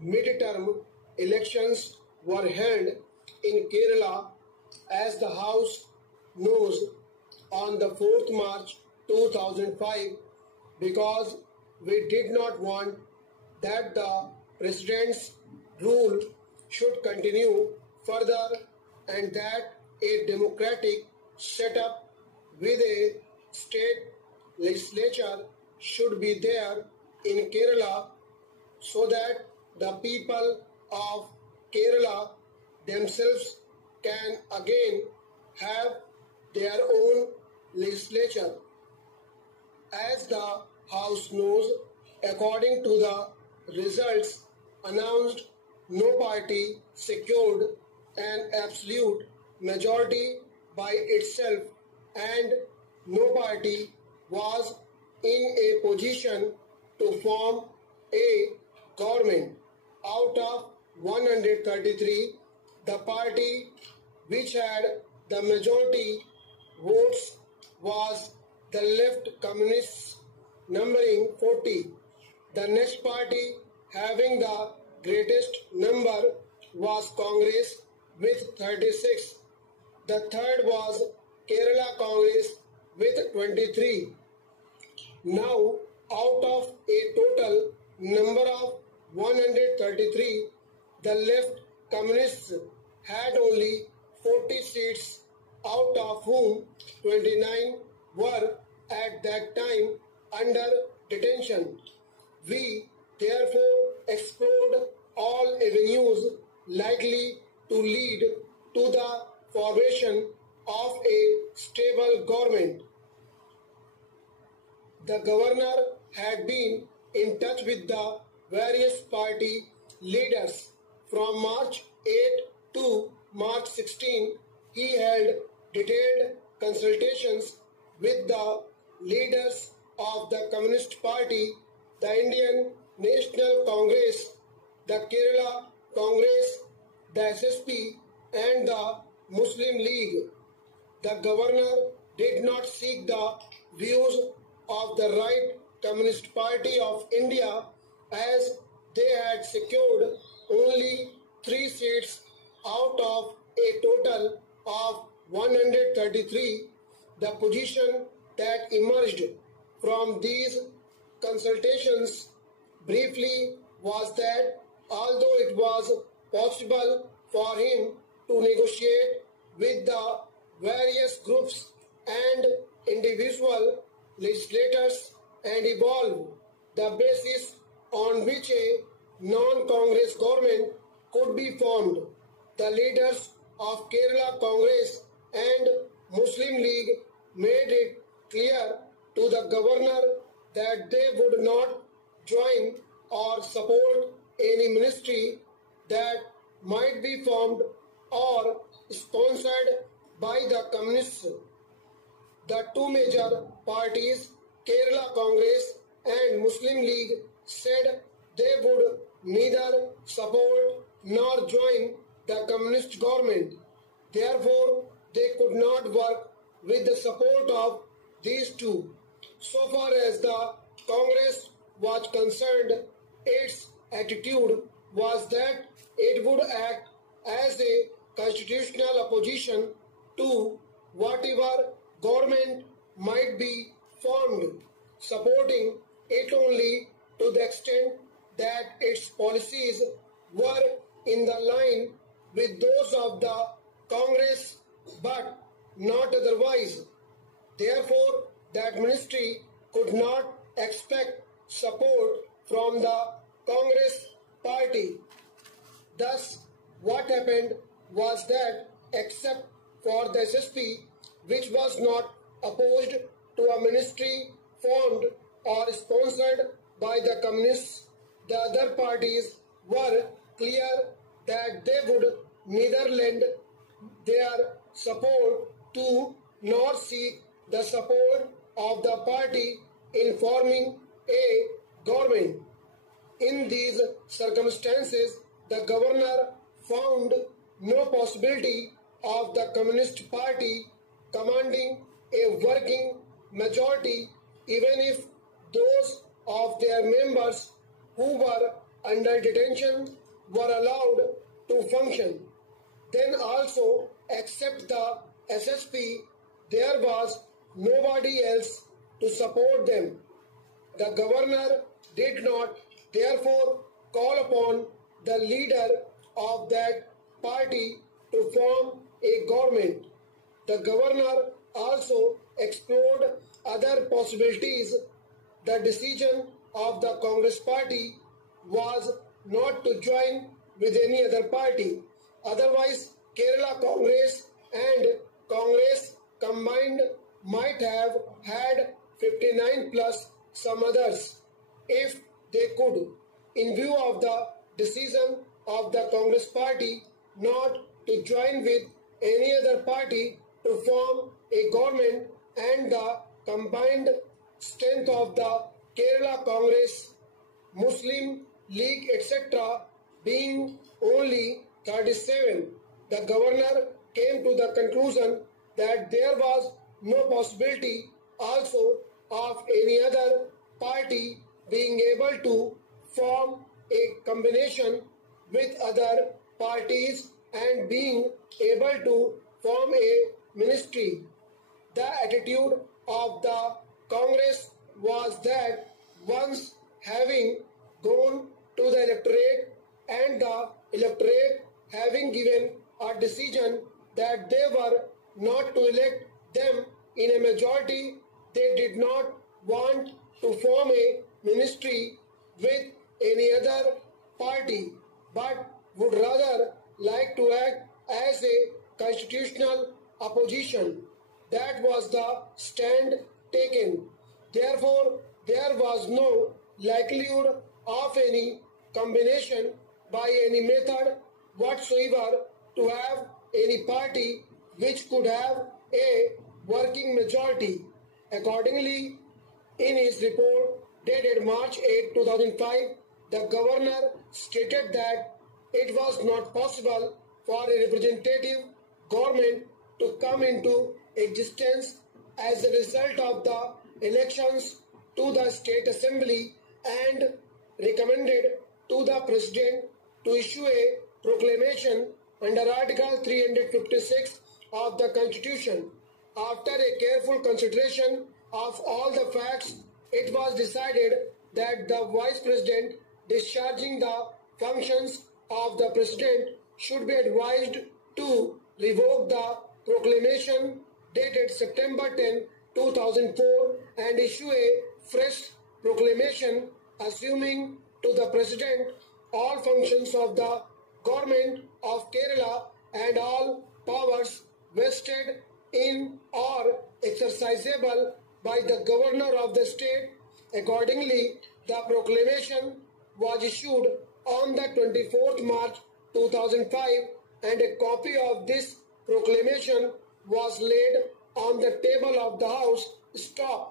mid-term elections were held in Kerala, as the House knows, on the 4th March 2005, because we did not want that the President's rule should continue further and that a democratic setup with a state legislature should be there in Kerala, so that the people of Kerala themselves can again have their own legislature. As the House knows, according to the results announced, no party secured an absolute majority by itself, and no party was in a position to form a government. Out of 133, the party which had the majority votes was the Left Communists, numbering 40. The next party having the greatest number was Congress with 36. The third was Kerala Congress with 23. Now, out of a total number of 133, the Left Communists had only 40 seats, out of whom 29 were at that time under detention. We therefore explored all avenues likely to lead to the formation of a stable government. The governor had been in touch with the various party leaders. From March 8 to March 16, he held detailed consultations with the leaders of the Communist Party, the Indian National Congress, the Kerala Congress, the SSP, and the Muslim League. The governor did not seek the views of the Right Communist Party of India, as they had secured only 3 seats out of a total of 133. The position that emerged from these consultations briefly was that although it was possible for him to negotiate with the various groups and individual legislators and evolve the basis on which a non-Congress government could be formed, the leaders of Kerala Congress and Muslim League made it clear to the governor that they would not join or support any ministry that might be formed or sponsored by the Communists. The two major parties, Kerala Congress and Muslim League, said they would neither support nor join the communist government. Therefore, they could not work with the support of these two. So far as the Congress was concerned, its attitude was that it would act as a constitutional opposition to whatever government might be formed, supporting it only to the extent that its policies were in the line with those of the Congress, but not otherwise. Therefore, that ministry could not expect support from the Congress party. Thus, what happened was that except for the SSP, which was not opposed to a ministry formed or sponsored by the Communists, the other parties were clear that they would neither lend their support to nor seek the support of the party in forming a government. In these circumstances, the governor found no possibility of the Communist Party commanding a working majority, even if those of their members who were under detention were allowed to function. Then also, except the SSP, there was nobody else to support them. The governor did not therefore call upon the leader of that party to form a government. The governor also explored other possibilities. The decision of the Congress party was not to join with any other party. Otherwise, Kerala Congress and Congress combined might have had 59 plus some others if they could. In view of the decision of the Congress party not to join with any other party to form a government and the combined strength of the Kerala Congress, Muslim League, etc., being only 37, the governor came to the conclusion that there was no possibility also of any other party being able to form a combination with other parties and being able to form a ministry. The attitude of the Congress was that once having gone to the electorate and the electorate having given a decision that they were not to elect them in a majority, they did not want to form a ministry with any other party, but would rather like to act as a constitutional opposition. That was the stand taken. Therefore, there was no likelihood of any combination by any method whatsoever to have any party which could have a working majority. Accordingly, in his report dated March 8, 2005, the governor stated that it was not possible for a representative government to come into existence as a result of the elections to the State Assembly and recommended to the President to issue a proclamation under Article 356 of the Constitution. After a careful consideration of all the facts, it was decided that the Vice President discharging the functions of the President should be advised to revoke the proclamation dated September 10, 2004 and issue a fresh proclamation assuming to the President all functions of the government of Kerala and all powers vested in or exercisable by the governor of the state. Accordingly, the proclamation was issued on the 24th March 2005 and a copy of this proclamation was laid on the table of the House. Stop.